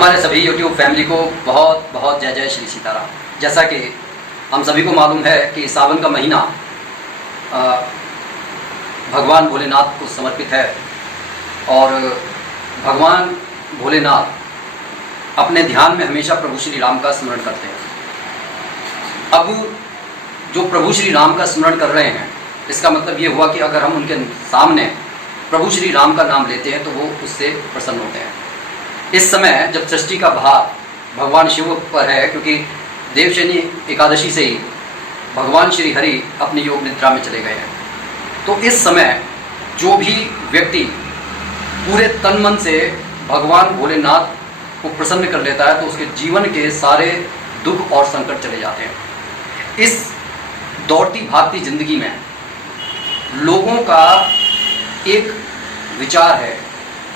हमारे सभी YouTube family को बहुत बहुत जय जय श्री सीताराम। जैसा कि हम सभी को मालूम है कि सावन का महीना भगवान भोलेनाथ को समर्पित है और भगवान भोलेनाथ अपने ध्यान में हमेशा प्रभु श्री राम का स्मरण करते हैं। अब जो प्रभु श्री राम का स्मरण कर रहे हैं, इसका मतलब ये हुआ कि अगर हम उनके सामने प्रभु श्री राम का नाम लेते हैं तो वो उससे प्रसन्न होते हैं। इस समय जब सृष्टि का भार भगवान शिव पर है, क्योंकि देवशयनी एकादशी से ही भगवान श्री हरि अपनी योग निद्रा में चले गए हैं, तो इस समय जो भी व्यक्ति पूरे तन मन से भगवान भोलेनाथ को प्रसन्न कर लेता है तो उसके जीवन के सारे दुख और संकट चले जाते हैं। इस दौड़ती भागती जिंदगी में लोगों का एक विचार है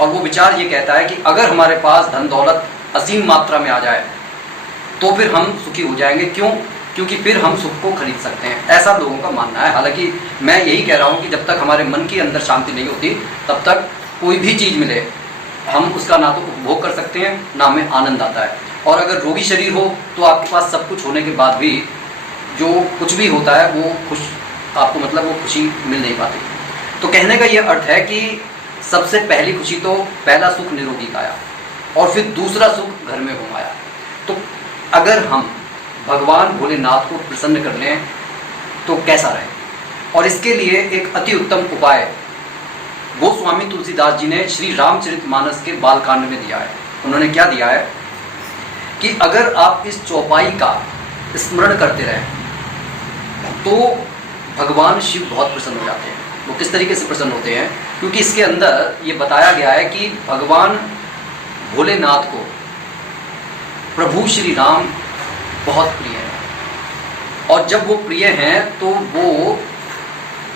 और वो विचार ये कहता है कि अगर हमारे पास धन दौलत असीम मात्रा में आ जाए तो फिर हम सुखी हो जाएंगे। क्यों? क्योंकि फिर हम सुख को खरीद सकते हैं, ऐसा लोगों का मानना है। हालांकि मैं यही कह रहा हूँ कि जब तक हमारे मन के अंदर शांति नहीं होती तब तक कोई भी चीज़ मिले हम उसका ना तो उपभोग कर सकते हैं, ना हमें आनंद आता है। और अगर रोगी शरीर हो तो आपके पास सब कुछ होने के बाद भी जो कुछ भी होता है वो आपको मतलब वो खुशी मिल नहीं पाती। तो कहने का ये अर्थ है कि सबसे पहली खुशी तो पहला सुख निरोगी काया और फिर दूसरा सुख घर में हो आया। तो अगर हम भगवान भोलेनाथ को प्रसन्न कर लें तो कैसा रहे, और इसके लिए एक अति उत्तम उपाय गोस्वामी तुलसीदास जी ने श्री रामचरितमानस के बालकांड में दिया है। उन्होंने क्या दिया है कि अगर आप इस चौपाई का स्मरण करते रहें तो भगवान शिव बहुत प्रसन्न हो जाते हैं। वो किस तरीके से प्रसन्न होते हैं? क्योंकि इसके अंदर ये बताया गया है कि भगवान भोलेनाथ को प्रभु श्री राम बहुत प्रिय है और जब वो प्रिय हैं तो वो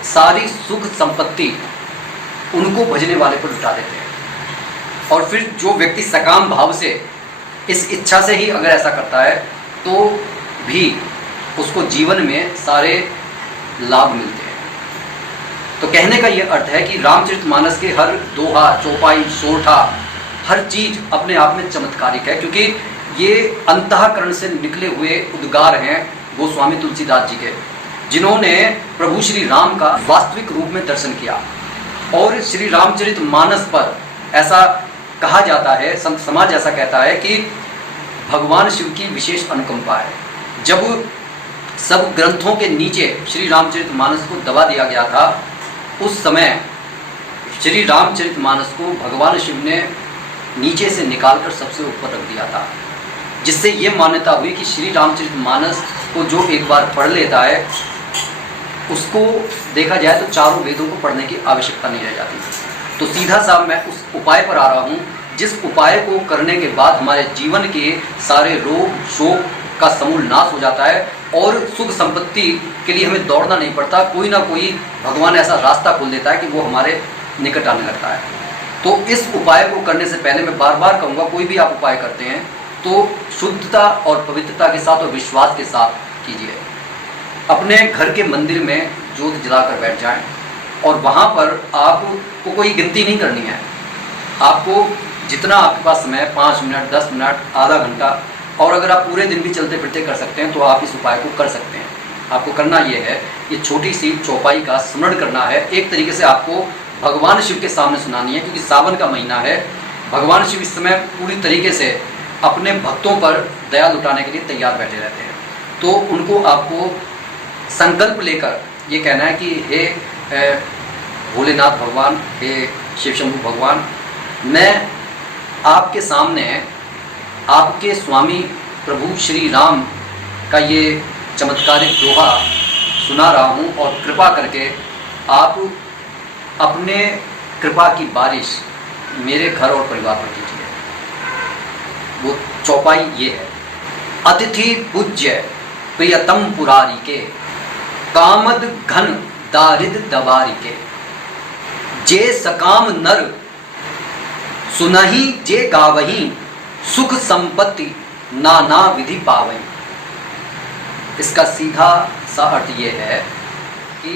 सारी सुख संपत्ति उनको भजने वाले पर लुटा देते हैं। और फिर जो व्यक्ति सकाम भाव से इस इच्छा से ही अगर ऐसा करता है तो भी उसको जीवन में सारे लाभ मिलते हैं। तो कहने का ये अर्थ है कि रामचरितमानस के हर दोहा, चौपाई, सोरठा, हर चीज अपने आप में चमत्कारिक है, क्योंकि ये अंतःकरण से निकले हुए उद्गार हैं गोस्वामी तुलसीदास जी के, जिन्होंने प्रभु श्री राम का वास्तविक रूप में दर्शन किया। और श्री रामचरितमानस पर ऐसा कहा जाता है, संत समाज ऐसा कहता है कि भगवान शिव की विशेष अनुकंपा है। जब सब ग्रंथों के नीचे श्री रामचरितमानस को दबा दिया गया था, उस समय श्री रामचरितमानस को भगवान शिव ने नीचे से निकालकर सबसे ऊपर रख दिया था, जिससे ये मान्यता हुई कि श्री रामचरितमानस को जो एक बार पढ़ लेता है उसको देखा जाए तो चारों वेदों को पढ़ने की आवश्यकता नहीं रह जाती। तो सीधा सा मैं उस उपाय पर आ रहा हूँ जिस उपाय को करने के बाद हमारे जीवन के सारे रोग शोक का समूल नाश हो जाता है और सुख संपत्ति के लिए हमें दौड़ना नहीं पड़ता। कोई ना कोई भगवान ऐसा रास्ता खोल देता है कि वो हमारे निकट आने लगता है। तो इस उपाय को करने से पहले मैं बार बार कहूँगा, कोई भी आप उपाय करते हैं तो शुद्धता और पवित्रता के साथ और विश्वास के साथ कीजिए। अपने घर के मंदिर में ज्योत जलाकर बैठ जाएं और वहाँ पर आपको कोई गिनती नहीं करनी है। आपको जितना आपके पास समय, 5 मिनट, 10 मिनट, आधा घंटा, और अगर आप पूरे दिन भी चलते फिरते कर सकते हैं तो आप इस उपाय को कर सकते हैं। आपको करना ये है, ये छोटी सी चौपाई का स्मरण करना है। एक तरीके से आपको भगवान शिव के सामने सुनानी है, क्योंकि सावन का महीना है। भगवान शिव इस समय पूरी तरीके से अपने भक्तों पर दया लुटाने के लिए तैयार बैठे रहते हैं। तो उनको आपको संकल्प लेकर ये कहना है कि हे भोलेनाथ भगवान, हे शिव शंभु भगवान, मैं आपके सामने आपके स्वामी प्रभु श्री राम का ये चमत्कारिक दोहा सुना रहा हूँ और कृपा करके आप अपने कृपा की बारिश मेरे घर और परिवार पर कीजिए। वो चौपाई ये है, अतिथि पूज्य प्रियतम पुरारी के, कामद घन दारिद दवारी के, जे सकाम नर सुनहि जे गावही, सुख संपत्ति नाना विधि पावई। इसका सीधा सा अर्थ ये है कि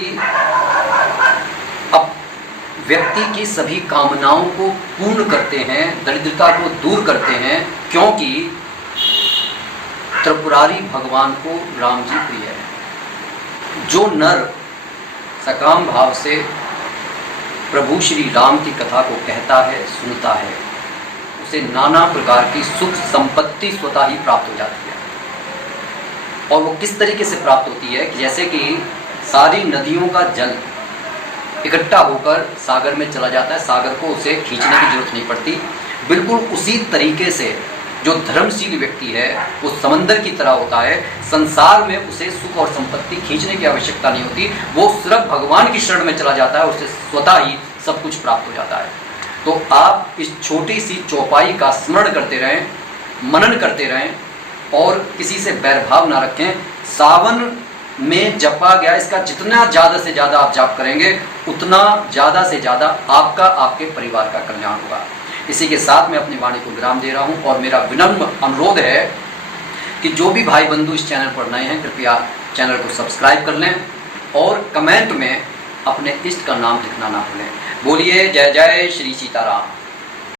अब व्यक्ति की सभी कामनाओं को पूर्ण करते हैं, दरिद्रता को दूर करते हैं, क्योंकि त्रिपुरारी भगवान को राम जी प्रिय है। जो नर सकाम भाव से प्रभु श्री राम की कथा को कहता है, सुनता है, उसे नाना प्रकार की सुख संपत्ति स्वतः ही प्राप्त हो जाती है। और वो किस तरीके से प्राप्त होती है कि जैसे कि सारी नदियों का जल इकट्ठा होकर सागर में चला जाता है, सागर को उसे खींचने की जरूरत नहीं पड़ती। बिल्कुल उसी तरीके से जो धर्मशील व्यक्ति है वो समंदर की तरह होता है। संसार में उसे सुख और संपत्ति खींचने की आवश्यकता नहीं होती, वो सिर्फ भगवान की शरण में चला जाता है, उसे स्वतः ही सब कुछ प्राप्त हो जाता है। तो आप इस छोटी सी चौपाई का स्मरण करते रहें, मनन करते रहें और किसी से बैरभाव ना रखें। सावन में जपा गया इसका जितना ज़्यादा से ज़्यादा आप जाप करेंगे उतना ज़्यादा से ज़्यादा आपका, आपके परिवार का कल्याण होगा। इसी के साथ मैं अपनी वाणी को विराम दे रहा हूँ और मेरा विनम्र अनुरोध है कि जो भी भाई बंधु इस चैनल पर नए हैं कृपया चैनल को सब्सक्राइब कर लें और कमेंट में अपने इष्ट का नाम लिखना ना भूलें। बोलिए जय जय श्री सीताराम।